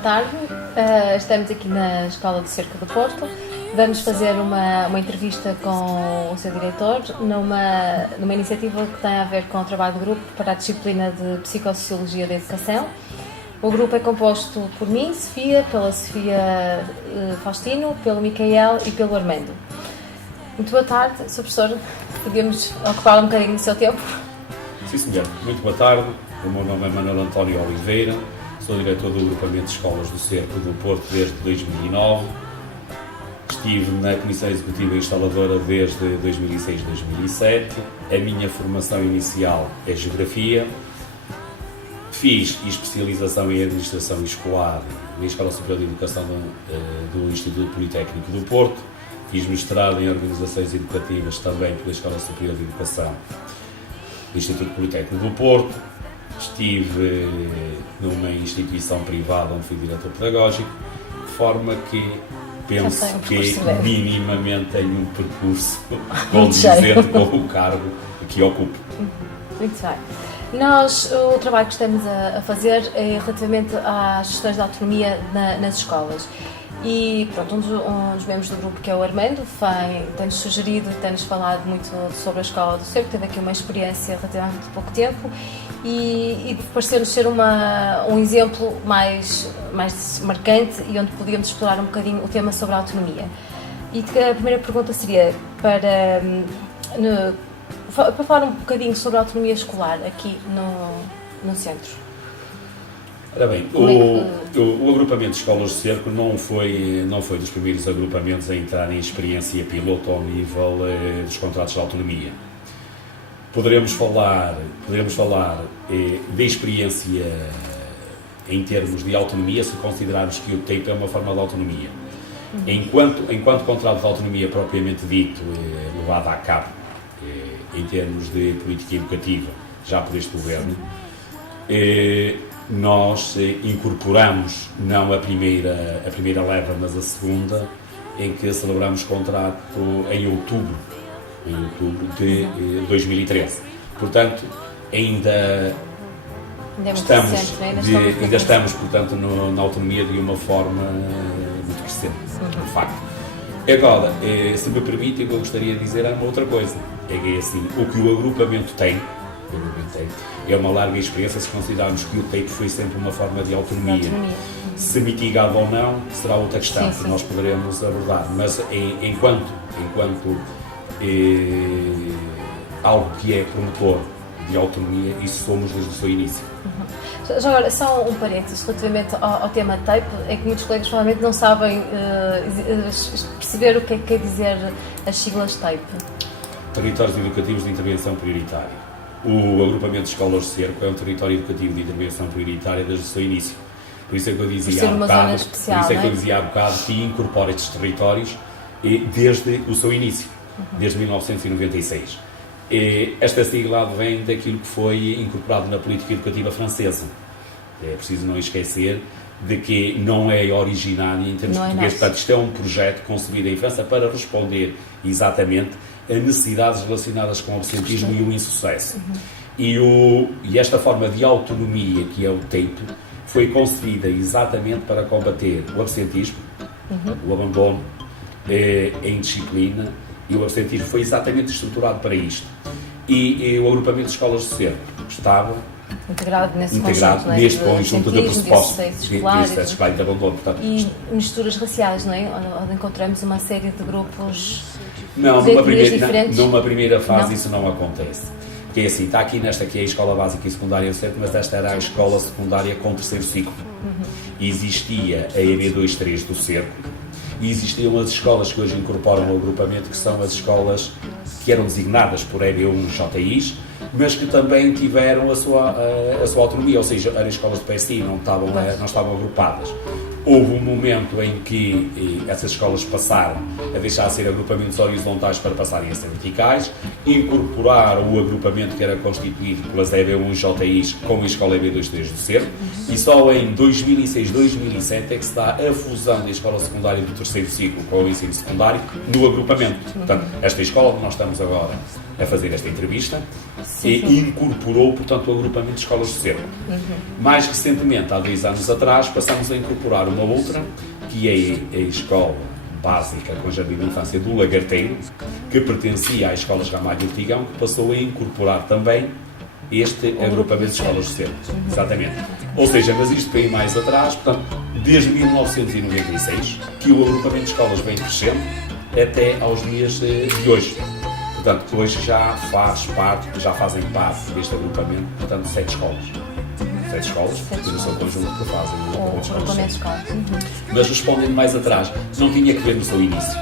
tarde. Estamos aqui na Escola do Cerco do Porto. Vamos fazer uma entrevista com o seu diretor numa iniciativa que tem a ver com o trabalho de grupo para a disciplina de Psicossociologia da Educação. O grupo é composto por mim, Sofia, pela Sofia Faustino, pelo Micael e pelo Armando. Muito boa tarde, Sr. Professor. Podemos ocupar um bocadinho do seu tempo? Sim, senhor. Muito boa tarde. O meu nome é Manuel António Oliveira. Sou diretor do Agrupamento de Escolas do Cerco do Porto desde 2009. Estive na Comissão Executiva Instaladora desde 2006-2007. A minha formação inicial é Geografia. Fiz especialização em Administração Escolar na Escola Superior de Educação do Instituto Politécnico do Porto. Fiz mestrado em Organizações Educativas também pela Escola Superior de Educação do Instituto Politécnico do Porto. Estive numa instituição privada onde fui diretor pedagógico, de forma que penso que minimamente tenho um percurso condizente com o cargo que ocupo. Muito bem. O trabalho que estamos a fazer é relativamente às questões da autonomia nas escolas. E pronto, um dos membros do grupo, que é o Armando, tem-nos sugerido, tem-nos falado muito sobre a Escola do Cerco, teve aqui uma experiência relativamente pouco tempo e pareceu-nos ser um exemplo mais marcante e onde podíamos explorar um bocadinho o tema sobre a autonomia. E a primeira pergunta seria para falar um bocadinho sobre a autonomia escolar aqui no centro. Ora bem, o agrupamento de escolas de cerco não foi dos primeiros agrupamentos a entrar em experiência piloto ao nível dos contratos de autonomia. Poderemos falar de experiência em termos de autonomia se considerarmos que o TEIP é uma forma de autonomia. Enquanto contrato de autonomia propriamente dito, levado a cabo em termos de política educativa, já por este governo, nós incorporamos não a primeira leva, mas a segunda, em que celebramos contrato em outubro de 2013. Portanto, ainda estamos, portanto, na autonomia de uma forma muito crescente, de facto. Agora, se me permite, eu gostaria de dizer uma outra coisa. É assim, o que o agrupamento tem é uma larga experiência se considerarmos que o TEIP foi sempre uma forma de autonomia. Se mitigado ou não, será outra questão que nós poderemos abordar. Mas enquanto algo que é promotor de autonomia, isso somos desde o seu início. Já agora, só um parênteses relativamente ao tema TEIP, é que muitos colegas provavelmente não sabem perceber o que é que quer dizer as siglas TEIP. Territórios Educativos de Intervenção Prioritária. O agrupamento de escolas de cerco é um território educativo de intervenção prioritária desde o seu início. Por isso é que eu dizia há bocado que incorpora estes territórios desde o seu início, desde 1996. Esta sigla vem daquilo que foi incorporado na política educativa francesa. É preciso não esquecer de que não é originário em termos portugueses. Portanto, isto é um projeto concebido em França para responder exatamente a necessidades relacionadas com o absentismo e o insucesso. E esta forma de autonomia, que é o TEIP, foi concebida exatamente para combater o absentismo, o abandono, a indisciplina, e o absentismo foi exatamente estruturado para isto. E o agrupamento de escolas de cerco estava integrado neste conjunto de pressupostos de escolar e de abandono. Portanto, e misturas raciais, não é? Onde encontramos uma série de grupos. Não, numa primeira fase isso não acontece. Porque é assim, está aqui nesta que é a escola básica e secundária do cerco, mas esta era a escola secundária com terceiro ciclo. Existia a EB23 do cerco e existiam as escolas que hoje incorporam o agrupamento, que são as escolas que eram designadas por EB1-JIs, mas que também tiveram a sua autonomia, ou seja, eram escolas de PSI, não estavam agrupadas. Houve um momento em que essas escolas passaram a deixar de ser agrupamentos horizontais para passarem a ser verticais, incorporaram o agrupamento que era constituído pelas EB1-JIs com a escola EB23 do Cerco, e só em 2006-2007 é que se dá a fusão da escola secundária do terceiro ciclo com o ensino secundário no agrupamento. Portanto, esta escola onde nós estamos agora a fazer esta entrevista e incorporou, portanto, o agrupamento de escolas de cerco. Mais recentemente, há 2 anos atrás, passamos a incorporar uma outra, que é a Escola Básica com Jardim de Infância do Lagarteiro, que pertencia à Escola Ramalho e Ortigão, que passou a incorporar também este agrupamento de escolas de cerco. Exatamente. Ou seja, mas isto vem mais atrás, portanto, desde 1996, que o agrupamento de escolas vem crescendo até aos dias de hoje. Portanto, hoje já fazem parte deste agrupamento, portanto, 7 escolas. 7 escolas, no seu conjunto que fazem o agrupamento de escolas. Mas respondendo mais atrás, não tinha que ver no seu início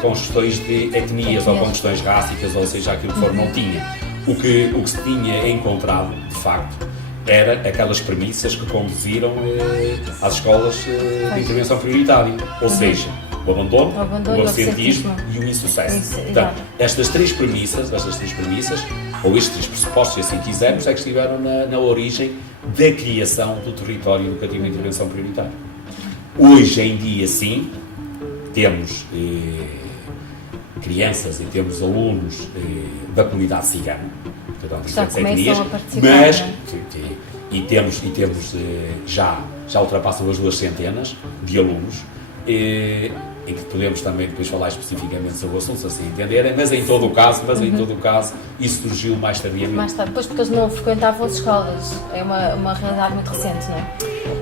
com questões de etnias ou com questões rássicas, ou seja, aquilo que for, não tinha. O que se tinha encontrado, de facto, era aquelas premissas que conduziram às escolas de intervenção prioritária, ou seja, o abandono, o absentismo e o insucesso. Portanto, estas três premissas, ou estes 3 pressupostos, se assim quisermos, é que estiveram na origem da criação do território educativo de intervenção prioritária. Hoje em dia, sim, temos crianças e temos alunos da comunidade cigana, já começam a participar, mas e temos já ultrapassam as 2 centenas de alunos, em que podemos também depois falar especificamente sobre o assunto, se assim entenderem, mas em todo o caso, isso surgiu mais tardiamente. Mais tarde, depois porque eles não frequentavam as escolas, é uma realidade muito recente, não é?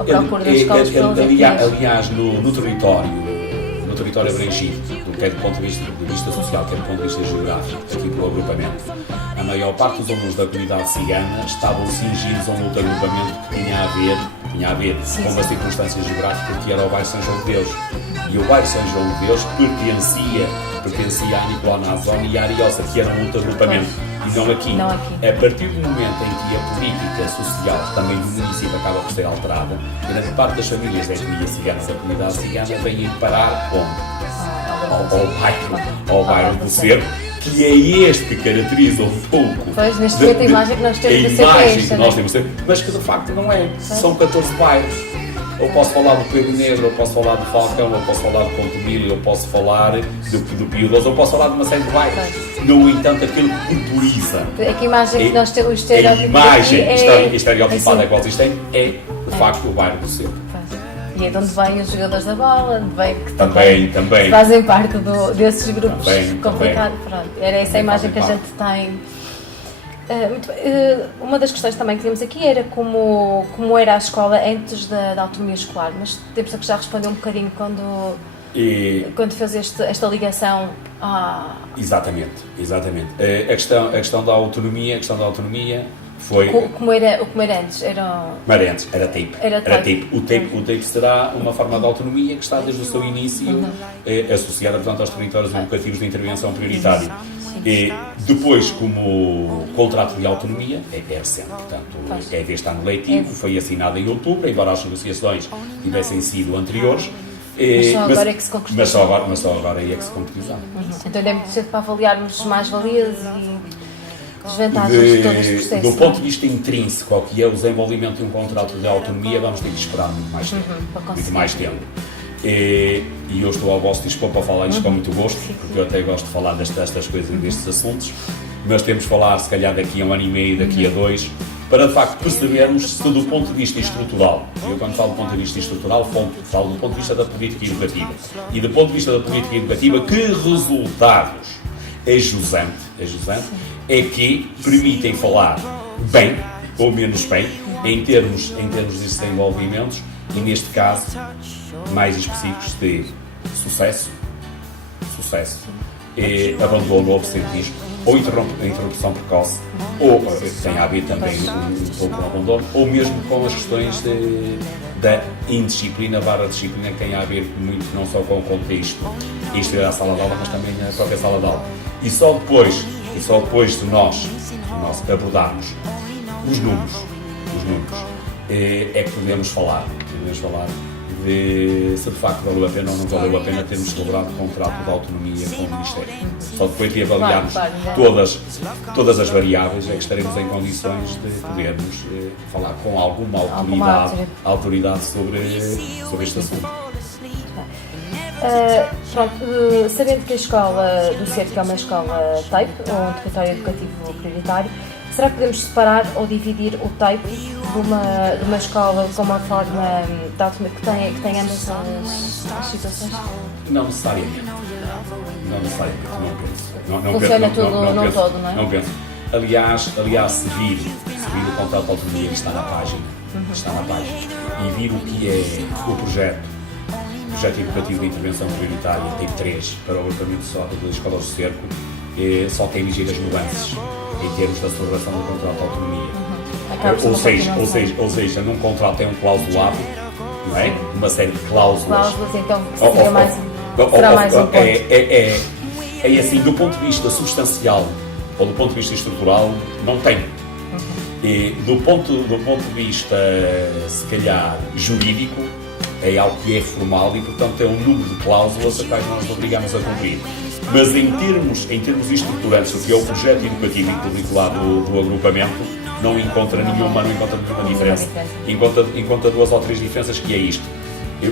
A procura das escolas pelas etnias. Aliás, no território abrangido, quer do ponto de vista social, quer do ponto de vista geográfico, aqui pelo agrupamento, a maior parte dos alunos da comunidade cigana estavam cingidos a um outro agrupamento que tinha a ver com uma circunstância geográfica, que era o bairro São João de Deus. E o bairro São João de Deus pertencia à Nicolau Nazoni e à Ariosa, que eram outro agrupamento, e não aqui. A partir do momento em que a política social também do município acaba por ser alterada, grande parte das famílias da etnia cigana, da comunidade cigana, vêm parar ao bairro do Cerco, que é este que caracteriza um pouco. Pois, neste momento a imagem que nós temos de ser esta, nós temos, mas que de facto não é. São 14 bairros. Eu posso falar do Pedro Negro, eu posso falar do Falcão, eu posso falar do Ponte Milho, eu posso falar do Pio 12, eu posso falar de uma série de bairros. No entanto, aquilo que corporiza. É que a imagem que nós temos, o estereótipo. A imagem estereotipada que vocês têm é, de facto, o bairro do Cerco. E é de onde vêm os jogadores da bola, que também fazem parte desses grupos complicados. Pronto, era essa a imagem que a gente tem. Uma das questões também que tínhamos aqui era como era a escola antes da autonomia escolar, mas temos que já responder um bocadinho quando fez esta ligação à... Exatamente. A questão da autonomia foi... Como era antes? Era tape. O tape será uma forma de autonomia que está desde o seu início associada, portanto, aos territórios educativos de intervenção prioritária. E depois, como contrato de autonomia, é recente, portanto, é deste ano letivo, foi assinado em outubro, embora as negociações tivessem sido anteriores. Mas só agora é que se concretizou. Mas só agora é que se concretizou. Então é muito cedo para avaliarmos mais-valias e desvantagens de todo este processo. Do ponto de vista intrínseco ao que é o desenvolvimento de um contrato de autonomia, vamos ter que esperar muito mais tempo. E eu estou ao vosso dispor para falar isto com muito gosto, porque eu até gosto de falar destas coisas e destes assuntos, mas temos de falar se calhar daqui a 1 ano e meio, daqui a 2, para de facto percebermos se do ponto de vista estrutural, eu quando falo do ponto de vista estrutural, falo do ponto de vista da política educativa, e do ponto de vista da política educativa, que resultados é jusante é que permitem falar bem, ou menos bem, em termos de desenvolvimentos, e neste caso mais específicos de sucesso, abandono ou absentismo, ou interrupção precoce, ou tem a ver também um pouco com o abandono, ou mesmo com as questões da indisciplina /disciplina, que tem a ver muito não só com o contexto exterior à sala de aula, mas também na própria sala de aula. E só depois de nós abordarmos os números, é que podemos falar de se de facto valeu a pena ou não valeu a pena termos celebrado o contrato de autonomia com o Ministério. Só depois de avaliarmos todas as variáveis é que estaremos em condições de podermos falar com alguma autoridade sobre este assunto. Sabendo que a escola do Cerco é uma escola TAPE, ou um território educativo prioritário, será que podemos separar ou dividir o TAPE de uma escola com uma forma que tenha ambas as situações? Não necessariamente. Não necessariamente, não penso. Funciona tudo num todo, não é? Não penso. Aliás, se vir o contrato de autonomia que está na página, e vir o que é o projeto educativo de intervenção prioritária, TAPE 3, para o agrupamento das escolas do Cerco, só tem ligeiras nuances em termos da celebração do contrato de autonomia. Ou seja, num contrato tem um clausulado, não é? Uma série de cláusulas. Então será mais um ponto. É assim, do ponto de vista substancial ou do ponto de vista estrutural, não tem. E do ponto de vista, se calhar, jurídico, é algo que é formal e, portanto, é um número de cláusulas a quais nós nos obrigamos a cumprir. Mas em termos estruturantes, o que é o projeto educativo e curricular do agrupamento, não encontra nenhuma diferença. Encontra 2 ou 3 diferenças, que é isto.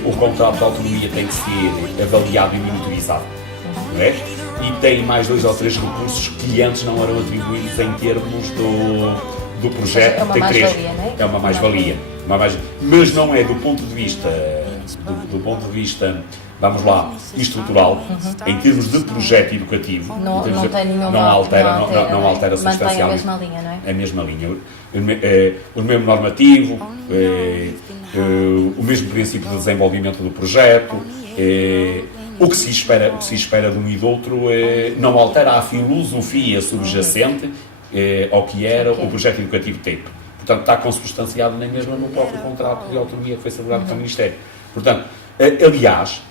O contrato de autonomia tem que ser avaliado e monitorizado, não é? E tem mais 2 ou 3 recursos que antes não eram atribuídos em termos do projeto. É uma mais-valia, não é? É uma mais-valia. Mas não é do ponto de vista, vamos lá, estrutural, em termos de projeto educativo, não altera substancialmente. Mantém a mesma linha, não é? A mesma linha. O mesmo normativo, o mesmo princípio de desenvolvimento do projeto, o que se espera de um e do outro, não altera a filosofia subjacente ao que era o projeto educativo TAPE. Portanto, está consubstanciado nem mesmo no próprio contrato de autonomia que foi celebrado pelo Ministério. Portanto, aliás,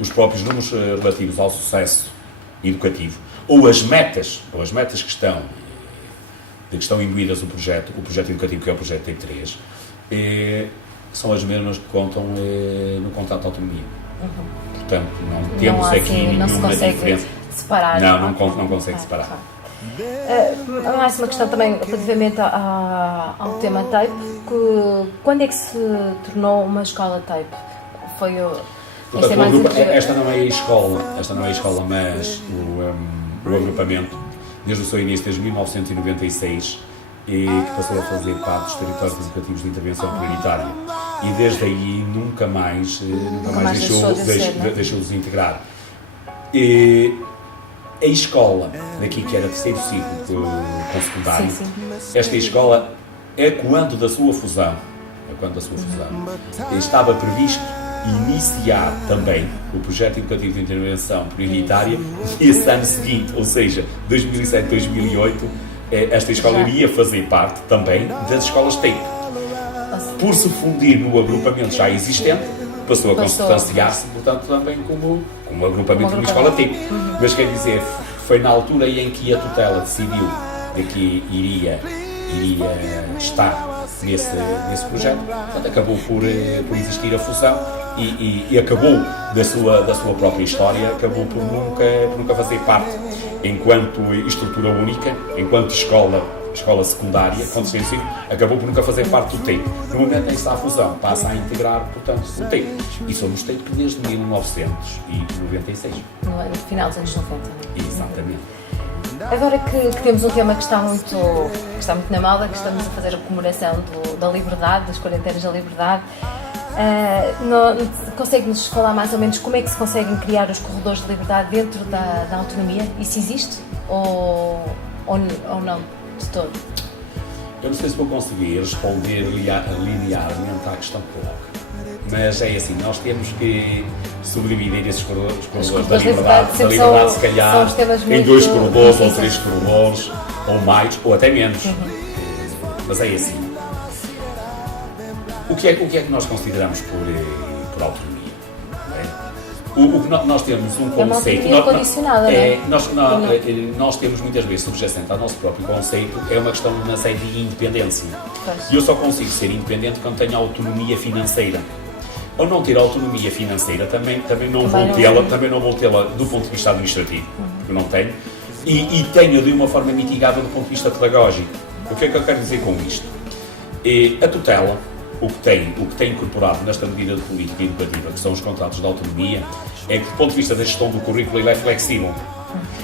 os próprios números relativos ao sucesso educativo, ou as metas que estão imbuídas no projeto educativo, que é o projeto TAPE 3, são as mesmas que contam no contrato de autonomia. Portanto, não temos aqui nenhuma diferença. Separar. Não consegue separar. Mais uma questão também relativamente ao tema TAPE, quando é que se tornou uma escola TAPE? Esta não é a escola, mas o agrupamento, desde o seu início, desde 1996, que passou a fazer parte dos territórios educativos de intervenção prioritária. E desde aí nunca mais deixou de se integrar. A escola, daqui que era terceiro ciclo com secundário, esta escola, quando da sua fusão, estava previsto iniciar também o projeto educativo de intervenção prioritária esse ano seguinte, ou seja, 2007-2008, esta escola iria fazer parte também das escolas TAPE. Por se fundir no agrupamento já existente, passou a consubstanciar-se, portanto, também como um agrupamento de uma escola TAPE. Mas quer dizer, foi na altura em que a tutela decidiu de que iria estar nesse projeto, portanto, acabou por existir a fusão e acabou da sua própria história, acabou por nunca fazer parte enquanto estrutura única, enquanto escola secundária, quando se ensina, acabou por nunca fazer parte do TAPE. No momento em que está a fusão, passa a integrar, portanto, o TAPE. E somos TAPE desde 1996. No final dos anos 90. Exatamente. Agora que temos um tema que está muito na moda, que estamos a fazer a comemoração da liberdade, das 40 anos da liberdade, consegue-nos falar mais ou menos como é que se conseguem criar os corredores de liberdade dentro da autonomia? Isso existe ou não, de todo? Eu não sei se vou conseguir responder linearmente à questão que coloca. Mas é assim, nós temos que subdividir esses corredores da liberdade, se calhar, em 2 corredores ou 3 corredores, ou mais, ou até menos. Mas é assim. O que é que nós consideramos por autonomia? Nós temos um conceito. É uma condicionada, nós temos muitas vezes subjacente ao nosso próprio conceito, é uma questão de uma série de independência. E eu só consigo ser independente quando tenho autonomia financeira. Ao não ter autonomia financeira, também não vou tê-la do ponto de vista administrativo, porque não tenho, e tenho de uma forma mitigada do ponto de vista pedagógico. O que é que eu quero dizer com isto? A tutela o que tem incorporado nesta medida de política educativa, que são os contratos de autonomia, é que, do ponto de vista da gestão do currículo, ele é flexível.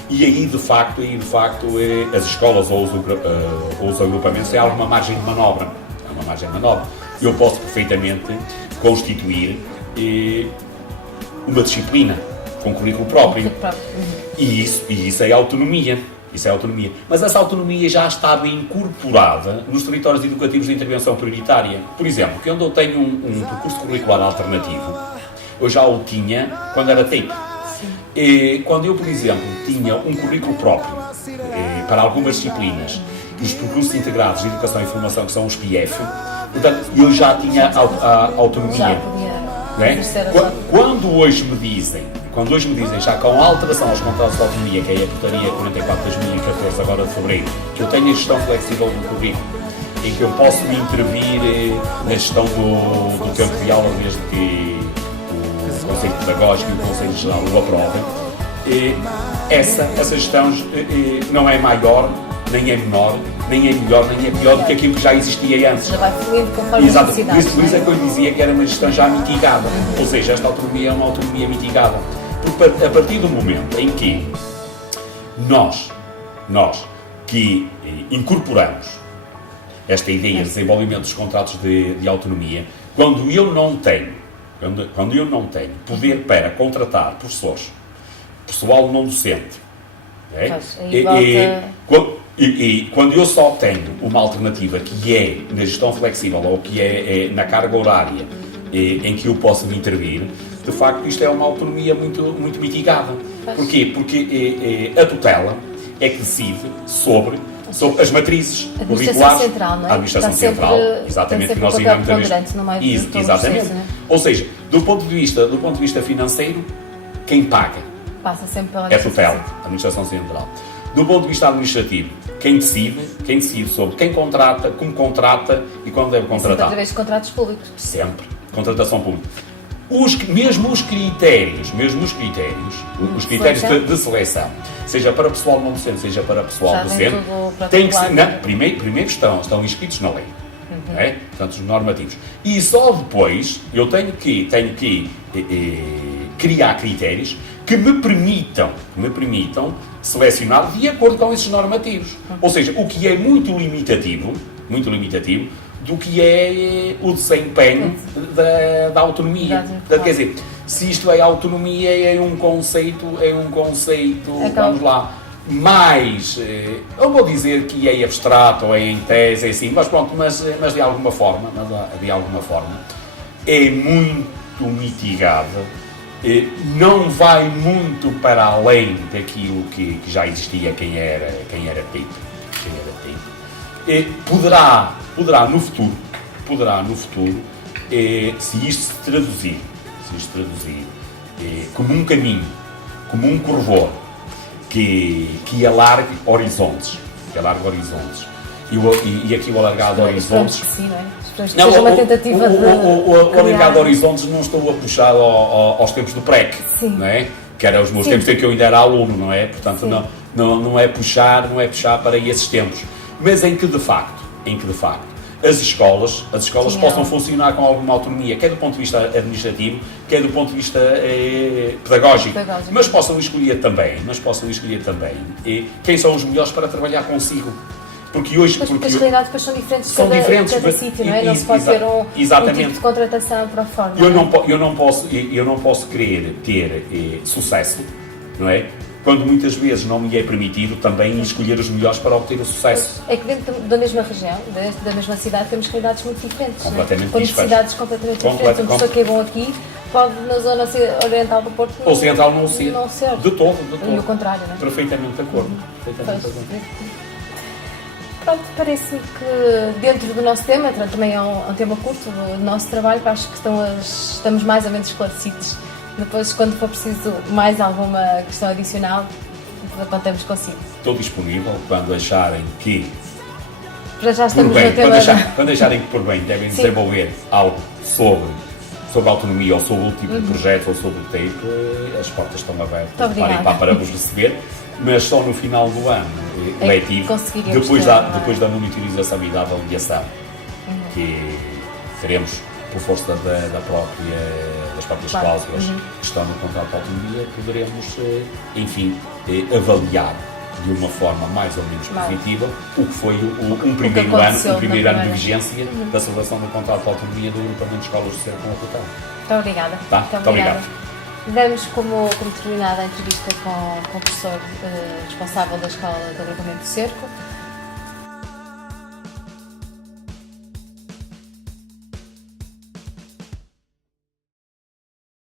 E aí, de facto, as escolas ou os agrupamentos têm alguma margem de manobra. É uma margem de manobra. Eu posso perfeitamente constituir uma disciplina com currículo próprio. E isso é autonomia. Isso é autonomia. Mas essa autonomia já estava incorporada nos territórios educativos de intervenção prioritária. Por exemplo, quando eu tenho um percurso curricular alternativo, eu já o tinha quando era TEIP. Quando eu, por exemplo, tinha um currículo próprio para algumas disciplinas, os percursos integrados de educação e formação, que são os PIEF, portanto, eu já tinha a autonomia. Já podia, não é? Quando hoje me dizem, já com alteração aos contratos de autonomia, que é a portaria 44/2014, agora de fevereiro, que eu tenho a gestão flexível do currículo, em que eu posso me intervir na gestão do tempo de aula, desde que o Conselho Pedagógico e o Conselho Geral o aprovem, essa gestão não é maior, nem é menor, nem é melhor, nem é pior do que aquilo que já existia antes. Já vai fluindo conforme as necessidades. Por isso é que eu dizia que era uma gestão já mitigada. Ou seja, esta autonomia é uma autonomia mitigada. Porque a partir do momento em que nós que incorporamos esta ideia de desenvolvimento dos contratos de autonomia, quando eu não tenho poder para contratar professores, pessoal não docente, quando eu só tenho uma alternativa que é na gestão flexível ou que é na carga horária em que eu posso me intervir, de facto isto é uma autonomia muito, muito mitigada. Porquê? Porque a tutela é que decide sobre as matrizes curriculares. Central, não é? A administração central, exatamente, que nós digamos exatamente. Processo, ou seja, do ponto de vista financeiro, quem paga passa sempre pela é a tutela, a administração central. Do ponto de vista administrativo, quem decide sobre quem contrata, como contrata e quando deve contratar. Através de contratos públicos. Sempre. Contratação pública. Mesmo os critérios de seleção, seja para pessoal não docente, seja para pessoal já docente, tem que ser, primeiro estão inscritos na lei. Não é? Portanto, os normativos. E só depois eu tenho que criar critérios que me permitam selecionar de acordo com esses normativos. Ou seja, o que é muito limitativo do que é o desempenho da autonomia. Quer dizer, se isto é autonomia, é um conceito, vamos lá, mais, eu vou dizer que é abstrato, ou é em tese, é assim, mas pronto, mas de alguma forma, é muito mitigado, não vai muito para além daquilo que já existia quem era TEIP. Poderá no futuro, se isto se traduzir como um caminho, como um corredor que alargue horizontes. E aqui o alargar de horizontes... Não, uma tentativa o alargar de horizontes não estou a puxar aos tempos do PREC, não é? Que eram os meus tempos em que eu ainda era aluno, não é? Portanto, não é puxar para esses tempos. Mas em que de facto as escolas possam funcionar com alguma autonomia, quer do ponto de vista administrativo, quer do ponto de vista pedagógico. Mas possam escolher também quem são os melhores para trabalhar consigo. Porque hoje... Porque as realidades depois são diferentes cada sítio, não é? Não se pode ter um tipo de contratação para fora. Eu não posso querer ter sucesso, não é? Quando muitas vezes não me é permitido também escolher os melhores para obter o sucesso. É que dentro da mesma região, da mesma cidade, temos realidades muito diferentes. Completamente com necessidades completamente diferentes. Uma pessoa que é bom aqui pode na zona oriental do Porto ou central não ser. De todo. E o contrário, não é? Perfeitamente de acordo. Pronto, parece-me que dentro do nosso tema, também é um tema curto do nosso trabalho, acho que estamos mais ou menos esclarecidos. Depois, quando for preciso mais alguma questão adicional, contamos consigo. Estou disponível quando acharem que... Para já estamos no tema... Quando acharem que por bem devem desenvolver algo sobre a autonomia ou sobre o tipo de projeto ou sobre o TEIP, as portas estão abertas para vos receber, mas só no final do ano letivo, depois da monitorização e da avaliação, que teremos, por força das próprias cláusulas que estão no contrato de autonomia, poderemos, enfim, avaliar de uma forma mais ou menos positiva o que foi um primeiro ano de vigência da celebração do contrato de autonomia do agrupamento de escolas de cerco com a Rotar. Muito obrigada. Tá? Muito obrigado. Damos como terminada a entrevista com o professor responsável da escola do agrupamento de cerco.